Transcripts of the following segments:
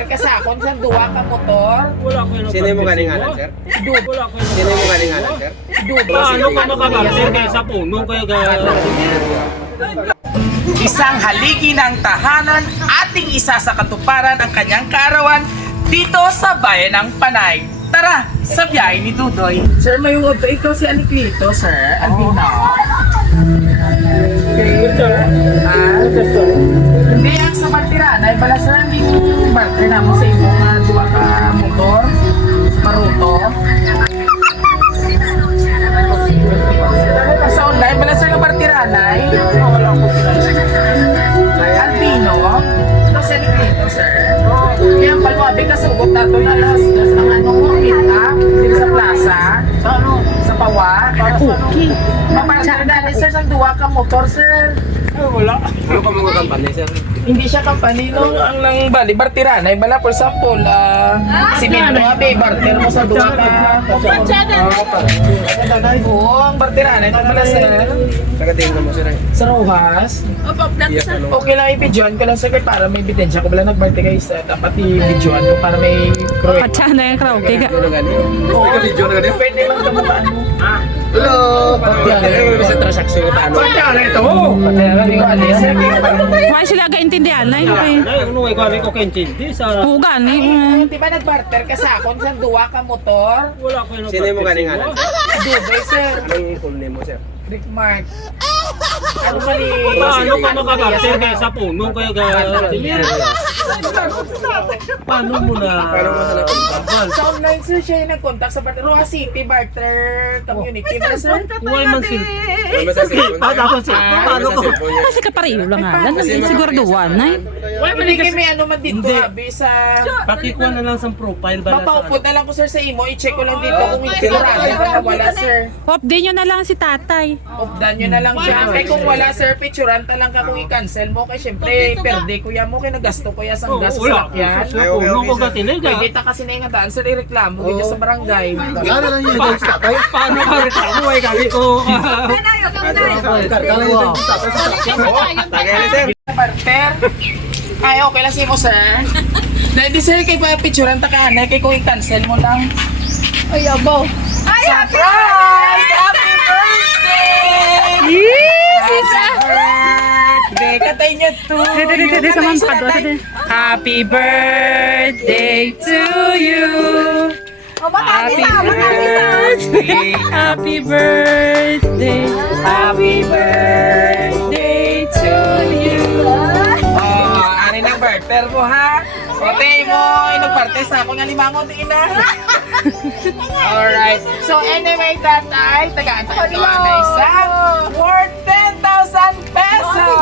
nag-barter ka sa akon sa duwa ka motor. Wala ko yung Sino mo galing alam, sir? Wala ko yung Sino mo galing alam, sir? Paano ka makabarter kayo sa puno kaya Isang haligi ng tahanan, ating isa sa katuparan ang kanyang kaarawan dito sa bayan ng Panay. Tara, sa biyahe ni Dudoy. Sir, may yung ikaw si Aniklito, sir. Albino. Hindi ang sa barteran ay bala sir, hindi yung barter na mo sa imong duwa ka motor, paruto. Sa online, bala sir ng barteran ay albino. Ito si Aniklito, sir. Kaya ang paluabi ka sugot na ito na alas ang ano mo, kita, dito sa plaza. Sa ano? Sa Pawa. Okay. Maparasal na sir, sa duwa ka motor, sir. wala. Ano ka mga kampanya, sir? Hindi siya company no ang lang bali barteran ay bala for example si Minto abi barter mo sa duwa ka Oo, ang barteran ay bala sir Tagatingin ka mo, sir. sa Rojas. Okay lang i-videoan ko lang sir kay para may ebidensya ko bala nagbarte kayo sa dapat i-videoan ko para may correct. Pacha na yung karaoke ka. Ano gani? Oo, video na ganyan. Pwede man ka mukhaan mo. Hello! Ano sa transaction ito? Ano? Why sila gaintindihan na yun? Ay, ano ay galing ko kenchindi sa Hugan eh. Di ba nag-barter ka sa akon sa duwa ka motor? wala ko yung Sino mo galing alam, sir? Dubai sir. Anong full name mo, sir? Rick Mark. Ano ba ni... Paano ka makabarter kayo sa puno kaya Paano mo na? Paano mo sa napagpapal? Sa online sir siya yung nag-contact sa barter. Roa City Barter Community ba sir? Huwag man sil. Ano ba sa cellphone, sir? Tapos paano Ano sa ko? cellphone niya? Kasi kapariyo lang nga. Siguro duwan na eh. Hindi kami ano man dito Hindi. habi sa... Pakikuha na lang sa profile bala sa Mapaupod na lang ko sir sa imo. I-check ko lang dito kung sigurado ba na wala sir. Update nyo na lang si tatay. Updan nyo na lang siya. Kaya kung wala sir, picturean ta lang ka kung i-cancel mo. Kaya syempre, perde ko yan mo. Kaya nagasto ko yan sa gas sa wala. sakyan. Sa puno ko gatiniga. Pwede ta kasi na yung daan sir, ireklamo dito sa barangay. Paano ka rin ako ay galing ko? Tagay na, sir. Barter. Ay, okay lang si mo sir. Dahil di sir, kay picturean ta ka na. Kaya kung i-cancel mo lang. Ay, abo. Ay, surprise! Happy birthday! Happy birthday! Katay niyo to! Happy birthday to you. Happy birthday. Happy birthday. Happy birthday to you. Oh, ano na birthday mo ha? Okay mo, nagparte sa ako nga limangon din na. Alright. So anyway, tatay, tagaan-tagaan ko na isang worth 10,000 pesos!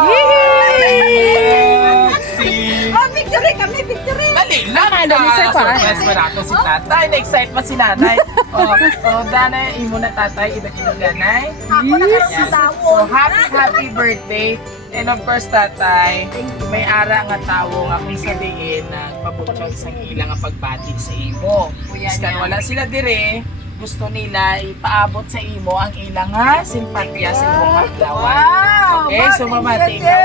Picture kami, picture. Dali lang! Surprise mo nato si tatay. Na-excite pa si nanay. Oh, danay, imo na tatay, iba-ibig ganay. Ako na kasi So, happy birthday. And of course, tatay, may ara nga tawo nga kung sabihin na pabutyag sa ilang nga pagbati sa imo. Iskan wala sila dire, gusto nila ipaabot sa imo ang ilang nga simpatya sa imong adlawan. Okay, so mamati ka.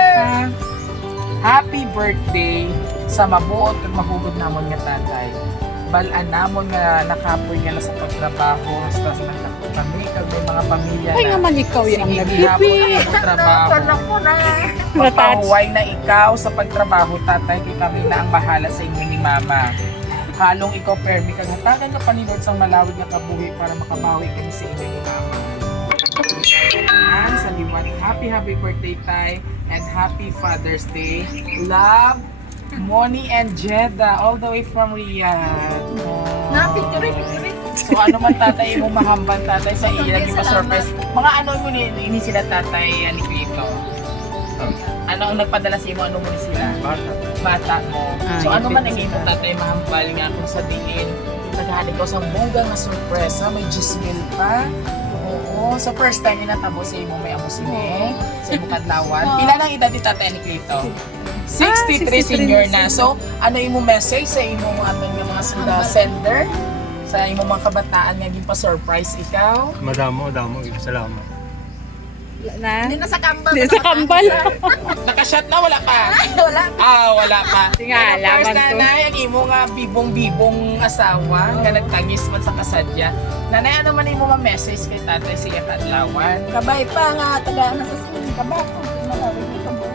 Happy birthday sa mabuot ug mahugod namon nga tatay. Balaan namon nga nakapoy nga na sa pagtrabaho, hasta sa nagtakot kami kag may mga pamilya na. Ay naman ikaw yung Sige, gihapon ang trabaho. Mapahuway na ikaw sa pagtrabaho, tatay, kay kami na ang bahala sa inyo ni mama. Halong ikaw, permi, kagatagan na paninod sa malawig na kabuhi para makabawi kami sa inyo ni mama. Sa liwan, happy birthday, tay, and happy Father's Day. Love, Moni and Jeddah, all the way from Riyadh. Picture. So ano man tatay mo mahamban tatay sa iya, lagi pa-surprise. Mga ano mo ni sila tatay, ano dito? Ano ang nagpadala sa imo, ano mo ni sila? Bata mo. So ano man ang imo tatay mahambal nga kung sabihin, naghahanap ko sa bunga nga sorpresa, may gismil pa. Oo, so first time natabo sa imo may amo sini, sa imo kadlawan. Pila lang edad ni tatay ni Clito? 63 senior na. So ano imo message sa imo mga sender? Sa imong mga kabataan nga pa-surprise ikaw. Madamo, salamat. Na? Hindi na sa kambal. Hindi sa kambal. Nakashot na, wala pa. Wala. Wala pa. Sige nga, And of course, laman to. nanay, ang imo nga bibong-bibong asawa, nga nagtangis man sa kasadya. Nanay, ano man imo ma-message kay tatay siya Kadlawan? Kabay pa nga, taga na sa school. Kabay pa. Malawin ito mo.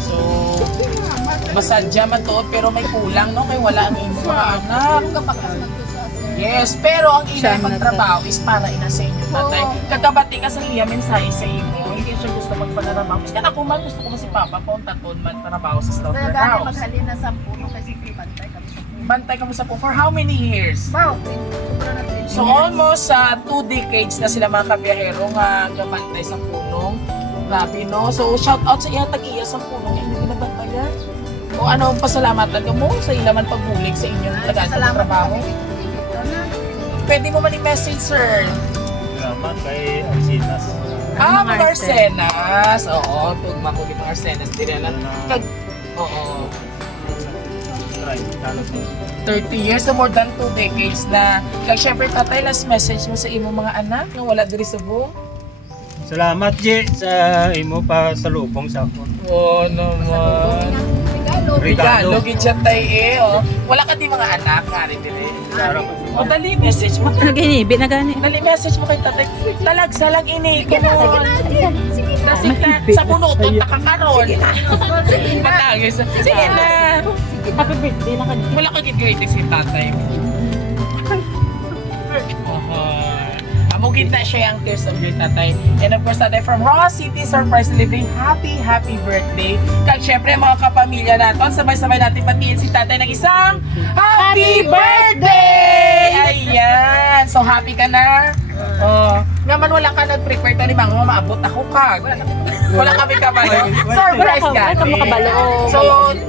So, masadya man to, pero may kulang, no? Kay wala ang imo mga anak. Kung kapakas magtusa. Yes, pero ang Siya inay man magtrabaho is para ina sa inyo, tatay. Oo. Kagabati ka sa iya mensahe sa imo. Hindi siya gusto magpanarama. Kasi ako man, gusto ko si Papa po, taton man trabaho sa Kaya gano'n slaughterhouse. maghalin na sa puno kasi bantay kami sa puno. Bantay ka mo sa po for how many years? Wow, sobra na 20 So almost 2 decades na sila mga kabiyahero nga gabantay sa punong. Grabe no? So shout out sa iya tag-iya sa punong hindi binabantayan. O ano ang pasalamatan ka mo sa ilaman pagbulig sa inyong tagaan sa Salamat trabaho? kami dito na. Pwede mo man i-message sir. Salamat kay Arsinas. Mga Mga Arsenas. Oo, tugma ko yung mga Arsenas. Di rin Oo. Try, talog mo. 30 years, so more than 2 decades na. Kaya syempre tatay, last message mo sa imo mga anak na wala diri sa buong. Salamat, Je, sa imo pa sa lubong sa ako. Oo naman. Regalo, gidyan tayo eh. Oh. Wala ka di mga anak, nga rin dire. O dali, message mo. Naginibi na gani. Dali, message mo kay tatay. Talagsa lang ini. Sige na. Kasi sa puno to, nakakaroon. Matangis. Sige na. Happy birthday na kanina. Wala ka gid si tatay. Amugid na siya yung tears of your tatay. And of course, tatay from Raw City Surprise Living, happy birthday. Kag syempre mga kapamilya natin, sabay-sabay natin patiin si tatay ng isang happy birthday! Ayan! So happy ka na? Oh, naman wala ka nag-prepare tani mga maabot ako kag. Wala kami kabalo. Surprise Wala ka. ka makabalo. So,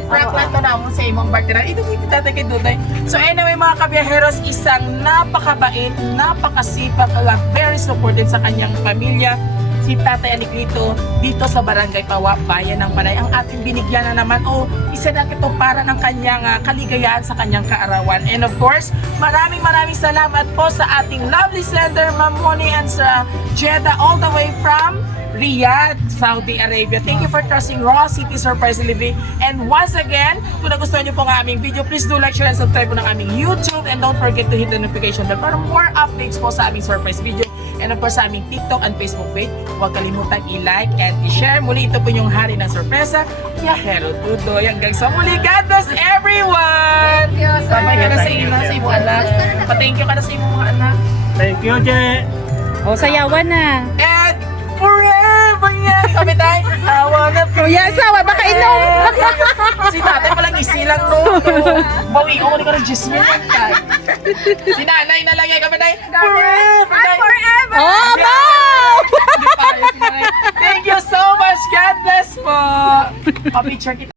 prank lang to naman sa imong birthday. Ito kita tatay kay Duday. So anyway mga kabiyaheros, isang napakabait, napakasipag, very supported sa kanyang pamilya. Si Tatay Aligrito dito sa Barangay Pawa, Bayan ng Panay. Ang ating binigyan na naman, isa na ito para ng kanyang kaligayahan sa kanyang kaarawan. And of course, maraming salamat po sa ating lovely sender, Ma'am Moni, and sa Jeddah all the way from Riyadh, Saudi Arabia. Thank you for trusting Raw City Surprise Living. And once again, kung nagustuhan niyo po ang aming video, please do like, share, and subscribe po ng aming YouTube. And don't forget to hit the notification bell para more updates po sa aming surprise video. And of course, sa aming TikTok and Facebook page. Huwag kalimutan i-like and i-share. Muli, ito po yung hari ng sorpresa. Yahero Tudoy. Hanggang sa muli, God bless everyone! Thank you, sir. Sabay ka na sa iyong anak. Pa-thank you ka na sa iyong mga anak. Thank you, Je. O, sayawan na. And forever yan! Kami tayo, I wanna be Kuya, sawa, baka inom. Si tatay palang isilang no. Bawi ko ko ng Jasmine yan tay. Si nanay na lang yan kami tayo. Forever! Forever! Oh, no! Thank you so much. God bless po. Pa-picture kita.